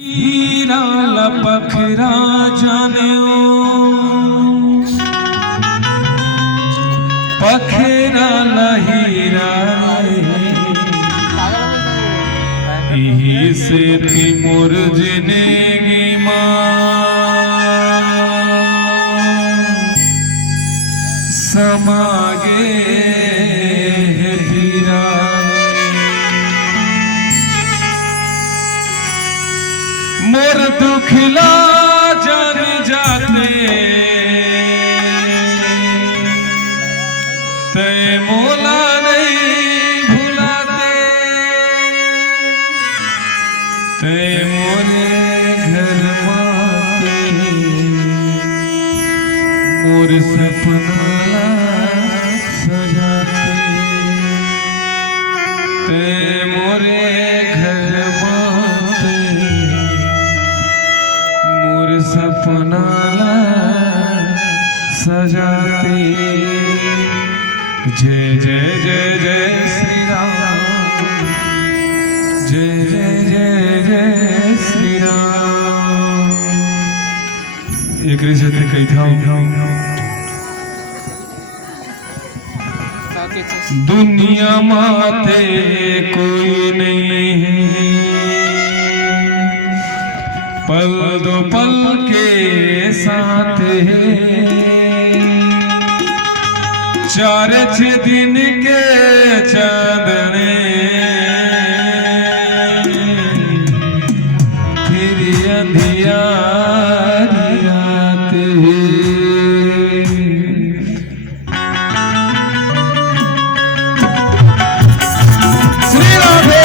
हीरा लपखरा जाने पखरा लहीरा यही से थी मोर जिंदगी समागे हीरा मोर दुखला जान जाते ते मोला नहीं भुलाते ते मोरे घर माते मोर सपना सजाते ते मोरे घर माते सपना सजाते। जय जय जय जय श्री राम, जय जय जय जय श्री राम। एक रिश्ते कही था दुनिया माते कोई नहीं है, पल दो पल के साथ है, 4-6 दिन के चांदने फिर अंधियारी रात है। श्री राधे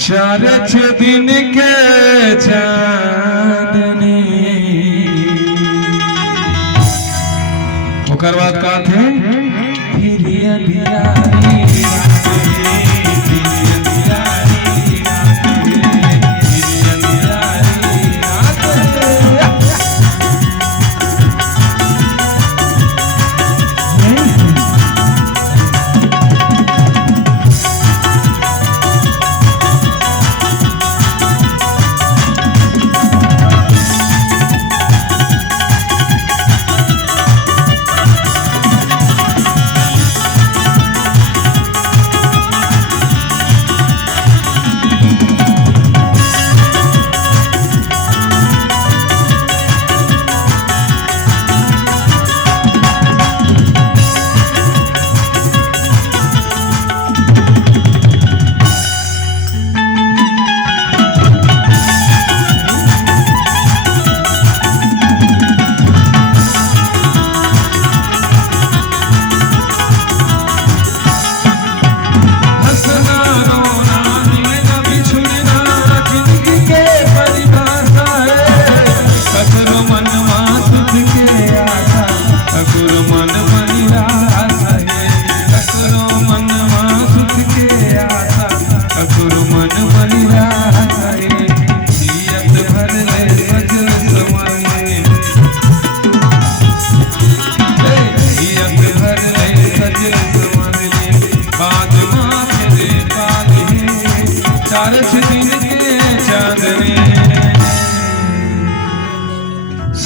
चार छह दिन के चांदनी ओकर बाद का थे फिर अंधियारी रात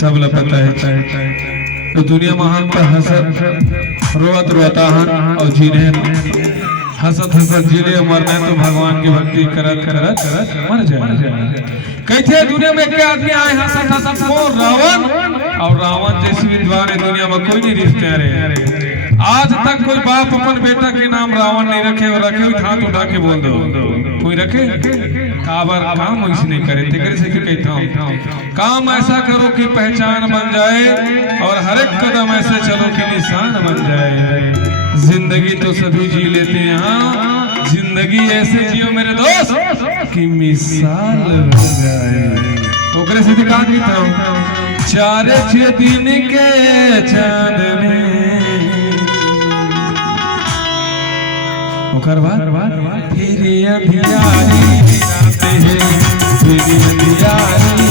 सब ला पता है तो दुनिया में हम पर हंसत रोवत रोता हन और जीने हंसत हंसत जीने मरना है तो भगवान की भक्ति करत करत मर जाए। कैसे दुनिया में क्या आदमी आए हंसत हंसत वो रावण, और रावण जैसी विद्वान है दुनिया में कोई नहीं रिश्ते रहे। आज तक कोई बाप अपन बेटा के नाम रावण नहीं रखे, और रखे हुए हाथ उठा के बोल दो कोई रखे काबर काम वैसे नहीं करे तेरे से कहता हूँ काम ऐसा करो कि पहचान बन जाए और हर एक कदम ऐसे चलो कि निशान बन जाए। जिंदगी तो सभी जी लेते हैं, हाँ जिंदगी ऐसे जियो मेरे दोस्त कि मिसाल बन जाए। ओकरे से दिखा देता हूँ 4 दिन के चांद में ओकर बाद फिर अंधियारी रात है, फिर अंधियारी